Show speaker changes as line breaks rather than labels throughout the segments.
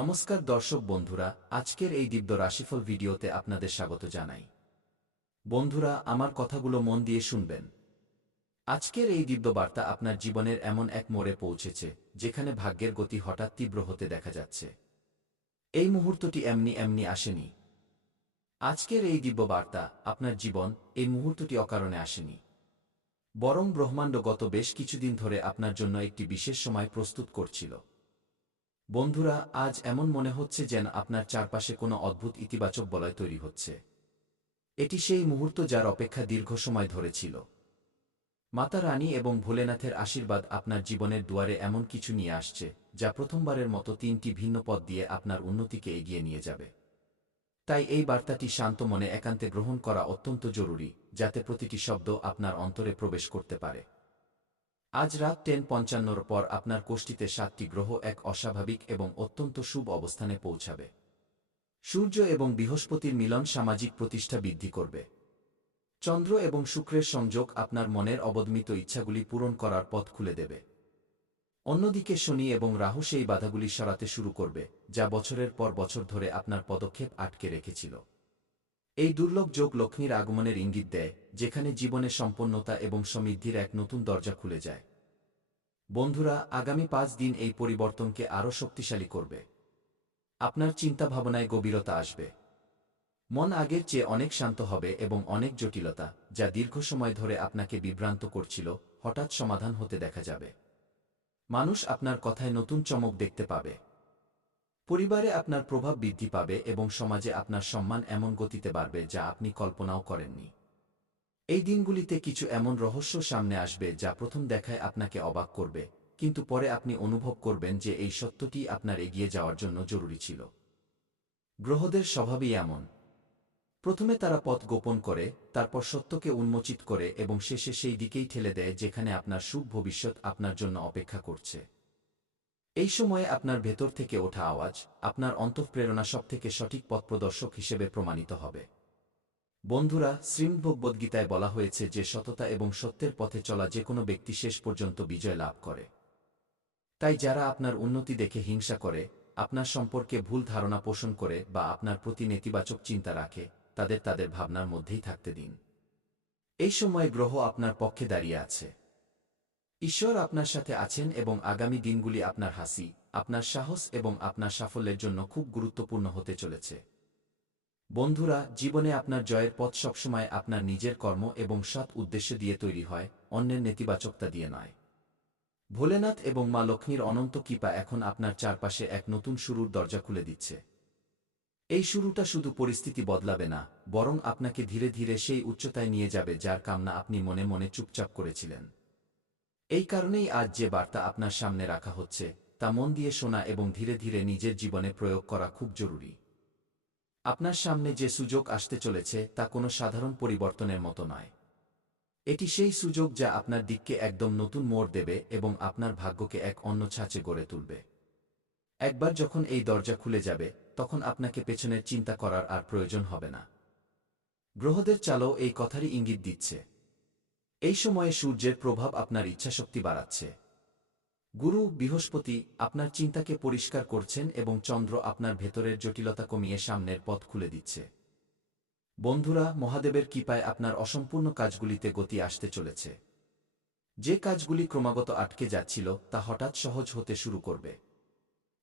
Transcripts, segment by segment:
নমস্কার দর্শক বন্ধুরা, আজকের এই দিব্য রাশিফল ভিডিওতে আপনাদের স্বাগত জানাই। বন্ধুরা, আমার কথাগুলো মন দিয়ে শুনবেন। আজকের এই দিব্য বার্তা আপনার জীবনের এমন এক মোড়ে পৌঁছেছে, যেখানে ভাগ্যের গতি হঠাৎ তীব্র হতে দেখা যাচ্ছে। এই মুহূর্তটি এমনি এমনি আসেনি। আজকের এই দিব্য বার্তা আপনার জীবন এই মুহূর্তটি অকারণে আসেনি। বরং ব্রহ্মাণ্ড গত বেশ কিছুদিন ধরে আপনার জন্য একটি বিশেষ সময় প্রস্তুত করছিল। বন্ধুরা, আজ এমন মনে হচ্ছে যেন আপনার চারপাশে কোনো অদ্ভুত ইতিবাচক বলয় তৈরি হচ্ছে। এটি সেই মুহূর্ত যার অপেক্ষা দীর্ঘ সময় ধরে ছিল। মাতা রানী এবং ভোলেনাথের আশীর্বাদ আপনার জীবনের দুয়ারে এমন কিছু নিয়ে আসছে, যা প্রথমবারের মতো তিনটি ভিন্ন পথ দিয়ে আপনার উন্নতিকে এগিয়ে নিয়ে যাবে। তাই এই বার্তাটি শান্ত মনে একান্তে গ্রহণ করা অত্যন্ত জরুরি, যাতে প্রতিটি শব্দ আপনার অন্তরে প্রবেশ করতে পারে। আজ রাত টেন পঞ্চান্নর পর আপনার কোষ্ঠীতে সাতটি গ্রহ এক অস্বাভাবিক এবং অত্যন্ত শুভ অবস্থানে পৌঁছাবে। সূর্য এবং বৃহস্পতির মিলন সামাজিক প্রতিষ্ঠা বৃদ্ধি করবে। চন্দ্র এবং শুক্রের সংযোগ আপনার মনের অবদমিত ইচ্ছাগুলি পূরণ করার পথ খুলে দেবে। অন্যদিকে শনি এবং রাহু সেই বাধাগুলি সরাতে শুরু করবে, যা বছরের পর বছর ধরে আপনার পদক্ষেপ আটকে রেখেছিল। এই দুর্লভ যোগ লক্ষ্মীর আগমনের ইঙ্গিত দেয়, যেখানে জীবনের সম্পন্নতা এবং সমৃদ্ধির এক নতুন দরজা খুলে যায়। বন্ধুরা, আগামী পাঁচ দিন এই পরিবর্তনকে আরও শক্তিশালী করবে। আপনার চিন্তাভাবনায় গভীরতা আসবে। মন আগের চেয়ে অনেক শান্ত হবে এবং অনেক জটিলতা, যা দীর্ঘ সময় ধরে আপনাকে বিভ্রান্ত করছিল, হঠাৎ সমাধান হতে দেখা যাবে। মানুষ আপনার কথায় নতুন চমক দেখতে পাবে। পরিবারে আপনার প্রভাব বৃদ্ধি পাবে এবং সমাজে আপনার সম্মান এমন গতিতে বাড়বে যা আপনি কল্পনাও করেননি। এই দিনগুলিতে কিছু এমন রহস্য সামনে আসবে যা প্রথম দেখায় আপনাকে অবাক করবে, কিন্তু পরে আপনি অনুভব করবেন যে এই সত্যটি আপনার এগিয়ে যাওয়ার জন্য জরুরি ছিল। গ্রহদের স্বভাবই এমন। প্রথমে তারা পথ গোপন করে, তারপর সত্যকে উন্মোচিত করে এবং শেষে সেই দিকেই ঠেলে দেয় যেখানে আপনার সুখ ভবিষ্যৎ আপনার জন্য অপেক্ষা করছে। এই সময়ে আপনার ভেতর থেকে ওঠা আওয়াজ আপনার অন্তঃপ্রেরণা সব থেকে সঠিক পথ প্রদর্শক হিসেবে প্রমাণিত হবে। বন্ধুরা শ্রীমভগবদ্গীতায় বলা হয়েছে যে সততা এবং সত্যের পথে চলা যে কোনো ব্যক্তি শেষ পর্যন্ত বিজয় লাভ করে। তাই যারা আপনার উন্নতি দেখে হিংসা করে, আপনার সম্পর্কে ভুল ধারণা পোষণ করে বা আপনার প্রতি নেতিবাচক চিন্তা রাখে, তাদের তাদের ভাবনার মধ্যেই থাকতে দিন। এই সময় গ্রহ আপনার পক্ষে দাঁড়িয়ে আছে। ঈশ্বর আপনার সাথে আছেন এবং আগামী দিনগুলি আপনার হাসি, আপনার সাহস এবং আপনার সাফল্যের জন্য খুব গুরুত্বপূর্ণ হতে চলেছে। বন্ধুরা, জীবনে আপনার জয়ের পথ সবসময় আপনার নিজের কর্ম এবং সৎ উদ্দেশ্য দিয়ে তৈরি হয়, অন্যের নেতিবাচকতা দিয়ে নয়। ভোলেনাথ এবং মা লক্ষ্মীর অনন্ত কৃপা এখন আপনার চারপাশে এক নতুন শুরুর দরজা খুলে দিচ্ছে। এই শুরুটা শুধু পরিস্থিতি বদলাবে না, বরং আপনাকে ধীরে ধীরে সেই উচ্চতায় নিয়ে যাবে যার কামনা আপনি মনে মনে চুপচাপ করেছিলেন। এই কারণেই আজ যে বার্তা আপনার সামনে রাখা হচ্ছে, তা মন দিয়ে শোনা এবং ধীরে ধীরে নিজের জীবনে প্রয়োগ করা খুব জরুরি। আপনার সামনে যে সুযোগ আসতে চলেছে, তা কোনো সাধারণ পরিবর্তনের মতো নয়। এটি সেই সুযোগ যা আপনার দিককে একদম নতুন মোড় দেবে এবং আপনার ভাগ্যকে এক অন্য ছাঁচে গড়ে তুলবে। একবার যখন এই দরজা খুলে যাবে, তখন আপনাকে পেছনের চিন্তা করার আর প্রয়োজন হবে না। গ্রহদের চালও এই কথারই ইঙ্গিত দিচ্ছে। এই সময়ে সূর্যের প্রভাব আপনার ইচ্ছাশক্তি বাড়াচ্ছে। গুরু বৃহস্পতি আপনার চিন্তাকে পরিষ্কার করছেন এবং চন্দ্র আপনার ভেতরের জটিলতা কমিয়ে সামনের পথ খুলে দিচ্ছে। বন্ধুরা, মহাদেবের কৃপায় আপনার অসম্পূর্ণ কাজগুলিতে গতি আসতে চলেছে। যে কাজগুলি ক্রমাগত আটকে যাচ্ছিল, তা হঠাৎ সহজ হতে শুরু করবে।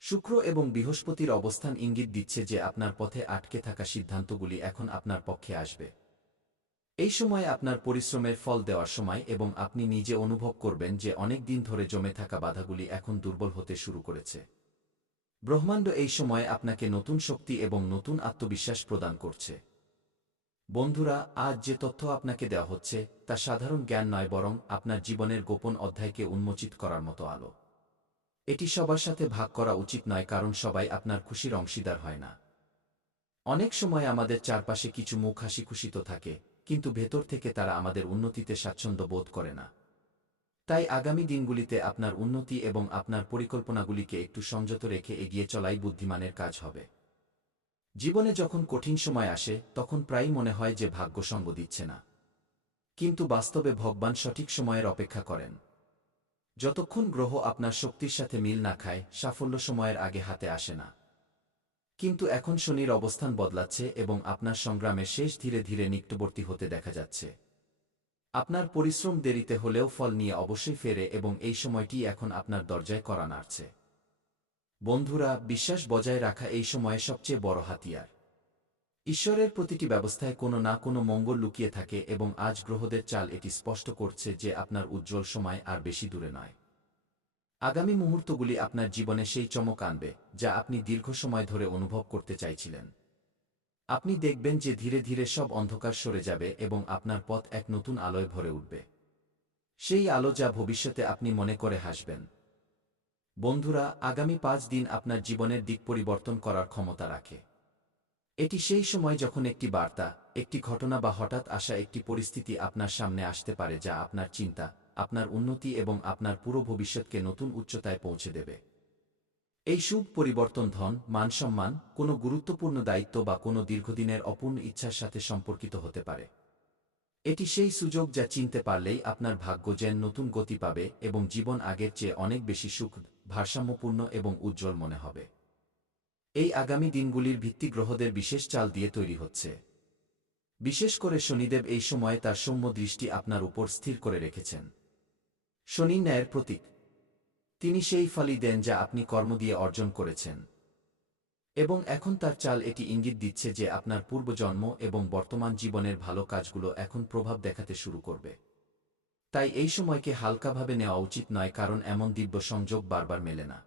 শুক্র এবং বৃহস্পতির অবস্থান ইঙ্গিত দিচ্ছে যে আপনার পথে আটকে থাকা সিদ্ধান্তগুলি এখন আপনার পক্ষে আসবে। এই সময় আপনার পরিশ্রমের ফল দেওয়ার সময় এবং আপনি নিজে অনুভব করবেন যে অনেক দিন ধরে জমে থাকা বাধাগুলি এখন দুর্বল হতে শুরু করেছে। ব্রহ্মাণ্ড এই সময় আপনাকে নতুন শক্তি এবং নতুন আত্মবিশ্বাস প্রদান করছে। বন্ধুরা, আজ যে তথ্য আপনাকে দেওয়া হচ্ছে, তা সাধারণ জ্ঞান নয় বরং আপনার জীবনের গোপন অধ্যায়কে উন্মোচিত করার মতো আলো। এটি সবার সাথে ভাগ করা উচিত নয় কারণ সবাই আপনার খুশির অংশীদার হয় না। অনেক সময় আমাদের চারপাশে কিছু মুখ হাসি খুশিত থাকে কিন্তু ভেতর থেকে তারা আমাদের উন্নতিতে স্বাচ্ছন্দ্য বোধ করে না। তাই আগামী দিনগুলিতে আপনার উন্নতি এবং আপনার পরিকল্পনাগুলিকে একটু সংযত রেখে এগিয়ে চলাই বুদ্ধিমানের কাজ হবে। জীবনে যখন কঠিন সময় আসে, তখন প্রায়ই মনে হয় যে ভাগ্য সঙ্গ দিচ্ছে না। কিন্তু বাস্তবে ভগবান সঠিক সময়ের অপেক্ষা করেন। যতক্ষণ গ্রহ আপনার শক্তির সাথে মিল না খায়, সাফল্য সময়ের আগে হাতে আসে না। কিন্তু এখন শনির অবস্থান বদলাচ্ছে এবং আপনার সংগ্রামে শেষ ধীরে ধীরে নিকটবর্তী হতে দেখা যাচ্ছে। আপনার পরিশ্রম দেরিতে হলেও ফল নিয়ে অবশ্যই ফেরে এবং এই সময়টি এখন আপনার দরজায় করা নাড়ছে। বন্ধুরা, বিশ্বাস বজায় রাখা এই সময়ে সবচেয়ে বড় হাতিয়ার। ঈশ্বরের প্রতিটি ব্যবস্থায় কোনো না কোনো মঙ্গল লুকিয়ে থাকে এবং আজ গ্রহদের চাল এটি স্পষ্ট করছে যে আপনার উজ্জ্বল সময় আর বেশি দূরে নয়। আগামী মুহূর্তগুলি আপনার জীবনে সেই চমক আনবে, যা আপনি দীর্ঘ সময় ধরে অনুভব করতে চাইছিলেন। আপনি দেখবেন যে ধীরে ধীরে সব অন্ধকার সরে যাবে এবং আপনার পথ এক নতুন আলোয় ভরে উঠবে। সেই আলো যা ভবিষ্যতে আপনি মনে করে হাসবেন। বন্ধুরা, আগামী পাঁচ দিন আপনার জীবনের দিক পরিবর্তন করার ক্ষমতা রাখে। এটি সেই সময় যখন একটি বার্তা, একটি ঘটনা বা হঠাৎ আসা একটি পরিস্থিতি আপনার সামনে আসতে পারে যা আপনার চিন্তা আপনার উন্নতি এবং আপনার পুরো ভবিষ্যৎকে নতুন উচ্চতায় পৌঁছে দেবে। এই শুভ পরিবর্তন ধন মানসম্মান কোনো গুরুত্বপূর্ণ দায়িত্ব বা কোনো দীর্ঘদিনের অপূর্ণ ইচ্ছার সাথে সম্পর্কিত হতে পারে। এটি সেই সুযোগ যা চিনতে পারলেই আপনার ভাগ্য যেন নতুন গতি পাবে এবং জীবন আগের চেয়ে অনেক বেশি সুখ, ভারসাম্যপূর্ণ এবং উজ্জ্বল মনে হবে। এই আগামী দিনগুলির ভিত্তি গ্রহদের বিশেষ চাল দিয়ে তৈরি হচ্ছে। বিশেষ করে শনিদেব এই সময়ে তার সৌম্য দৃষ্টি আপনার উপর স্থির করে রেখেছেন। শনি ন্যায়ের প্রতীক। তিনি সেই ফলই দেন যা আপনি কর্ম দিয়ে অর্জন করেছেন। এবং এখন তার চাল এটি ইঙ্গিত দিচ্ছে যে আপনার পূর্বজন্ম এবং বর্তমান জীবনের ভালো কাজগুলো এখন প্রভাব দেখাতে শুরু করবে। তাই এই সময়কে হালকাভাবে নেওয়া উচিত নয়, কারণ এমন দিব্য সংযোগ বারবার মেলে না।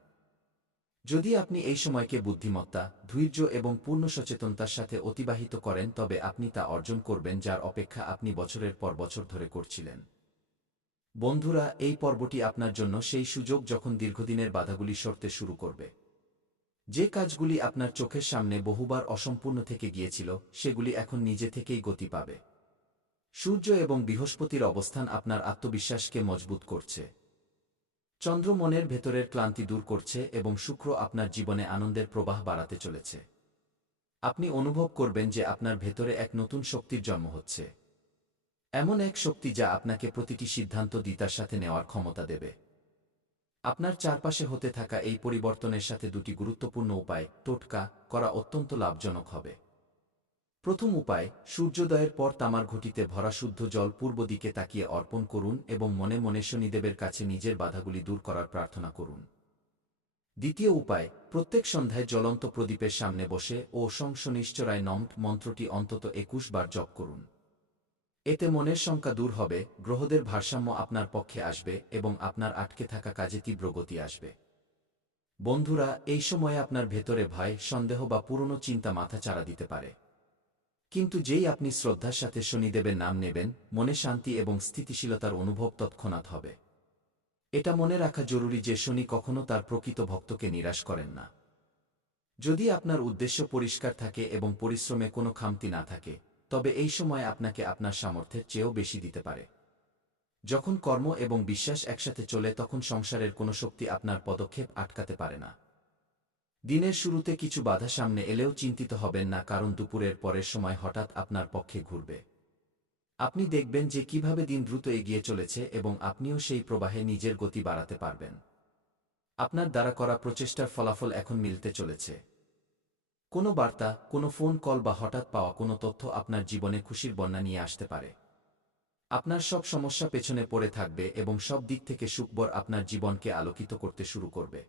যদি আপনি এই সময়কে বুদ্ধিমত্তা, ধৈর্য এবং পূর্ণ সচেতনতার সাথে অতিবাহিত করেন, তবে আপনি তা অর্জন করবেন, যার অপেক্ষা আপনি বছরের পর বছর ধরে করছিলেন। বন্ধুরা, এই পর্বটি আপনার জন্য সেই সুযোগ যখন দীর্ঘদিনের বাধাগুলি সরতে শুরু করবে। যে কাজগুলি আপনার চোখের সামনে বহুবার অসম্পূর্ণ থেকে গিয়েছিল, সেগুলি এখন নিজে থেকেই গতি পাবে। সূর্য এবং বৃহস্পতির অবস্থান আপনার আত্মবিশ্বাসকে মজবুত করছে। চন্দ্র মনের ভেতরের ক্লান্তি দূর করছে এবং শুক্র আপনার জীবনে আনন্দের প্রবাহ বাড়াতে চলেছে। আপনি অনুভব করবেন যে আপনার ভেতরে এক নতুন শক্তির জন্ম হচ্ছে। এমন এক শক্তি যা আপনাকে প্রতিটি সিদ্ধান্ত দিতার সাথে নেওয়ার ক্ষমতা দেবে। আপনার চারপাশে হতে থাকা এই পরিবর্তনের সাথে দুটি গুরুত্বপূর্ণ উপায় টোটকা করা অত্যন্ত লাভজনক হবে। প্রথম উপায়, সূর্যোদয়ের পর তামার ঘটিতে ভরা শুদ্ধ জল পূর্ব দিকে তাকিয়ে অর্পণ করুন এবং মনে মনে শনিদেবের কাছে নিজের বাধাগুলি দূর করার প্রার্থনা করুন। দ্বিতীয় উপায়, প্রত্যেক সন্ধ্যায় জ্বলন্ত প্রদীপের সামনে বসে ও সংশনিশ্চরায় নমট মন্ত্রটি অন্তত একুশ বার জপ করুন। এতে মনের শঙ্কা দূর হবে, গ্রহদের ভারসাম্য আপনার পক্ষে আসবে এবং আপনার আটকে থাকা কাজে তীব্র গতি আসবে। বন্ধুরা, এই সময়ে আপনার ভেতরে ভয়, সন্দেহ বা পুরনো চিন্তা মাথা চাড়া দিতে পারে। কিন্তু যেই আপনি শ্রদ্ধার সাথে শনিদেবের নাম নেবেন, মনে শান্তি এবং স্থিতিশীলতার অনুভব তৎক্ষণাৎ হবে। এটা মনে রাখা জরুরি যে শনি কখনো তার প্রকৃত ভক্তকে নিরাশ করেন না। যদি আপনার উদ্দেশ্য পরিষ্কার থাকে এবং পরিশ্রমে কোনো খামতি না থাকে তবে এই সময় আপনাকে আপনার সামর্থ্যের চেয়েও বেশি দিতে পারে। যখন কর্ম এবং বিশ্বাস একসাথে চলে, তখন সংসারের কোনো শক্তি আপনার পদক্ষেপ আটকাতে পারে না। দিনের শুরুতে কিছু বাধা সামনে এলেও চিন্তিত হবেন না, কারণ দুপুরের পরের সময় হঠাৎ আপনার পক্ষে ঘুরবে। আপনি দেখবেন যে কীভাবে দিন দ্রুত এগিয়ে চলেছে এবং আপনিও সেই প্রবাহে নিজের গতি বাড়াতে পারবেন। আপনার দ্বারা করা প্রচেষ্টার ফলাফল এখন মিলতে চলেছে। কোনো বার্তা, কোনো ফোন কল বা হঠাৎ পাওয়া কোনো তথ্য আপনার জীবনে খুশির বন্যা নিয়ে আসতে পারে। আপনার সব সমস্যা পেছনে পড়ে থাকবে এবং সব দিক থেকে সুকবর আপনার জীবনকে আলোকিত করতে শুরু করবে।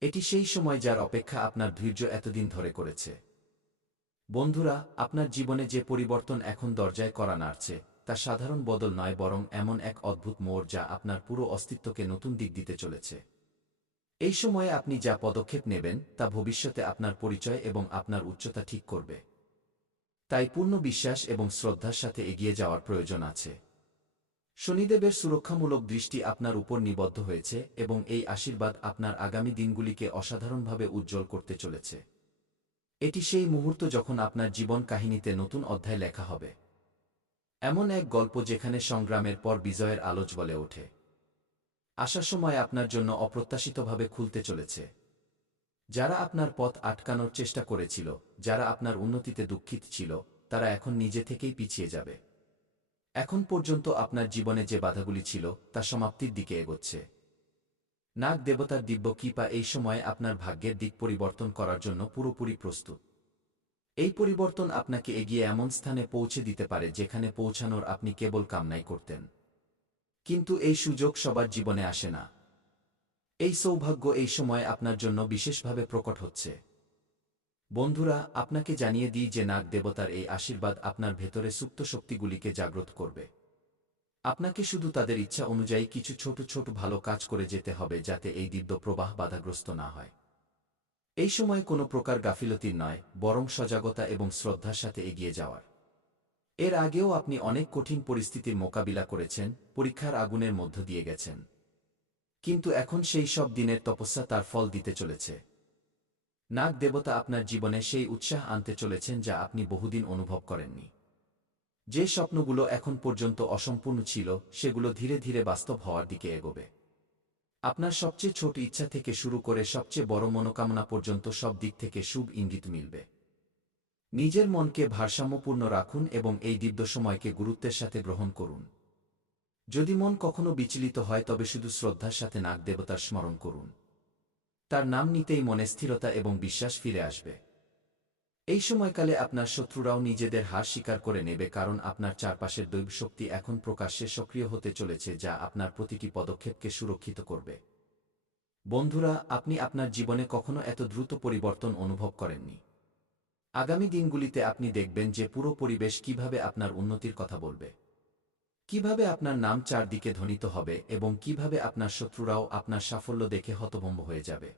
এটি সেই সময় যার অপেক্ষা আপনার ধৈর্য এতদিন ধরে করেছে। বন্ধুরা, আপনার জীবনে যে পরিবর্তন এখন দরজায় করা নাড়ছে, তা সাধারণ বদল নয়, বরং এমন এক অদ্ভুত মোড় যা আপনার পুরো অস্তিত্বকে নতুন দিক দিতে চলেছে। এই সময়ে আপনি যা পদক্ষেপ নেবেন তা ভবিষ্যতে আপনার পরিচয় এবং আপনার উচ্চতা ঠিক করবে। তাই পূর্ণ বিশ্বাস এবং শ্রদ্ধার সাথে এগিয়ে যাওয়ার প্রয়োজন আছে। শনিদেবের সুরক্ষামূলক দৃষ্টি আপনার উপর নিবদ্ধ হয়েছে এবং এই আশীর্বাদ আপনার আগামী দিনগুলিকে অসাধারণভাবে উজ্জ্বল করতে চলেছে। এটি সেই মুহূর্ত যখন আপনার জীবন কাহিনীতে নতুন অধ্যায় লেখা হবে। এমন এক গল্প যেখানে সংগ্রামের পর বিজয়ের আলোচ বলে ওঠে। আসার সময় আপনার জন্য অপ্রত্যাশিতভাবে খুলতে চলেছে। যারা আপনার পথ আটকানোর চেষ্টা করেছিল, যারা আপনার উন্নতিতে দুঃখিত ছিল, তারা এখন নিজে থেকেই পিছিয়ে যাবে। এখন পর্যন্ত আপনার জীবনে যে বাধাগুলি ছিল, তা সমাপ্তির দিকে এগোচ্ছে। নাগ দেবতার দিব্য কৃপা এই সময়ে আপনার ভাগ্যের দিক পরিবর্তন করার জন্য পুরোপুরি প্রস্তুত। এই পরিবর্তন আপনাকে এগিয়ে এমন স্থানে পৌঁছে দিতে পারে, যেখানে পৌঁছানোর আপনি কেবল কামনাই করতেন। কিন্তু এই সুযোগ সবার জীবনে আসে না। এই সৌভাগ্য এই সময় আপনার জন্য বিশেষভাবে প্রকট হচ্ছে। বন্ধুরা, আপনাকে জানিয়ে দিই যে নাগ দেবতার এই আশীর্বাদ আপনার ভেতরে সুপ্ত শক্তিগুলিকে জাগ্রত করবে। আপনাকে শুধু তাদের ইচ্ছা অনুযায়ী কিছু ছোট ছোট ভালো কাজ করে যেতে হবে যাতে এই দিব্য প্রবাহ বাধাগ্রস্ত না হয়। এই সময় কোনো প্রকার গাফিলতির নয়, বরং সজাগতা এবং শ্রদ্ধার সাথে এগিয়ে যাওয়ার। এর আগেও আপনি অনেক কঠিন পরিস্থিতির মোকাবিলা করেছেন, পরীক্ষার আগুনের মধ্য দিয়ে গেছেন। কিন্তু এখন সেই সব দিনের তপস্যা তার ফল দিতে চলেছে। নাগ দেবতা আপনার জীবনে সেই উৎসাহ আনতে চলেছেন যা আপনি বহুদিন অনুভব করেননি। যে স্বপ্নগুলো এখন পর্যন্ত অসম্পূর্ণ ছিল, সেগুলো ধীরে ধীরে বাস্তব হওয়ার দিকে এগোবে। আপনার সবচেয়ে ছোট ইচ্ছা থেকে শুরু করে সবচেয়ে বড় মনোকামনা পর্যন্ত সব দিক থেকে শুভ ইঙ্গিত মিলবে। নিজের মনকে ভারসাম্যপূর্ণ রাখুন এবং এই দিব্য সময়কে গুরুত্বের সাথে গ্রহণ করুন। যদি মন কখনো বিচলিত হয়, তবে শুধু শ্রদ্ধার সাথে নাগ দেবতার স্মরণ করুন। তার নাম নিতেই মনে স্থিরতা এবং বিশ্বাস ফিরে আসবে। এই সময়কালে আপনার শত্রুরাও নিজেদের হার স্বীকার করে নেবে, কারণ আপনার চারপাশের দৈব শক্তি এখন প্রকাশ্যে সক্রিয় হতে চলেছে, যা আপনার প্রতিটি পদক্ষেপকে সুরক্ষিত করবে। বন্ধুরা, আপনি আপনার জীবনে কখনো এত দ্রুত পরিবর্তন অনুভব করেননি। আগামী দিনগুলিতে আপনি দেখবেন যে পুরো পরিবেশ কীভাবে আপনার উন্নতির কথা বলবে। কীভাবে আপনার নাম চারদিকে ধ্বনিত হবে এবং কীভাবে আপনার শত্রুরাও আপনার সাফল্য দেখে হতভম্ব হয়ে যাবে।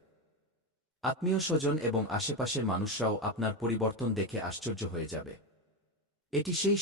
আত্মীয় স্বজন এবং আশেপাশের মানুষরাও আপনার পরিবর্তন দেখে আশ্চর্য হয়ে যাবে। এটি সেই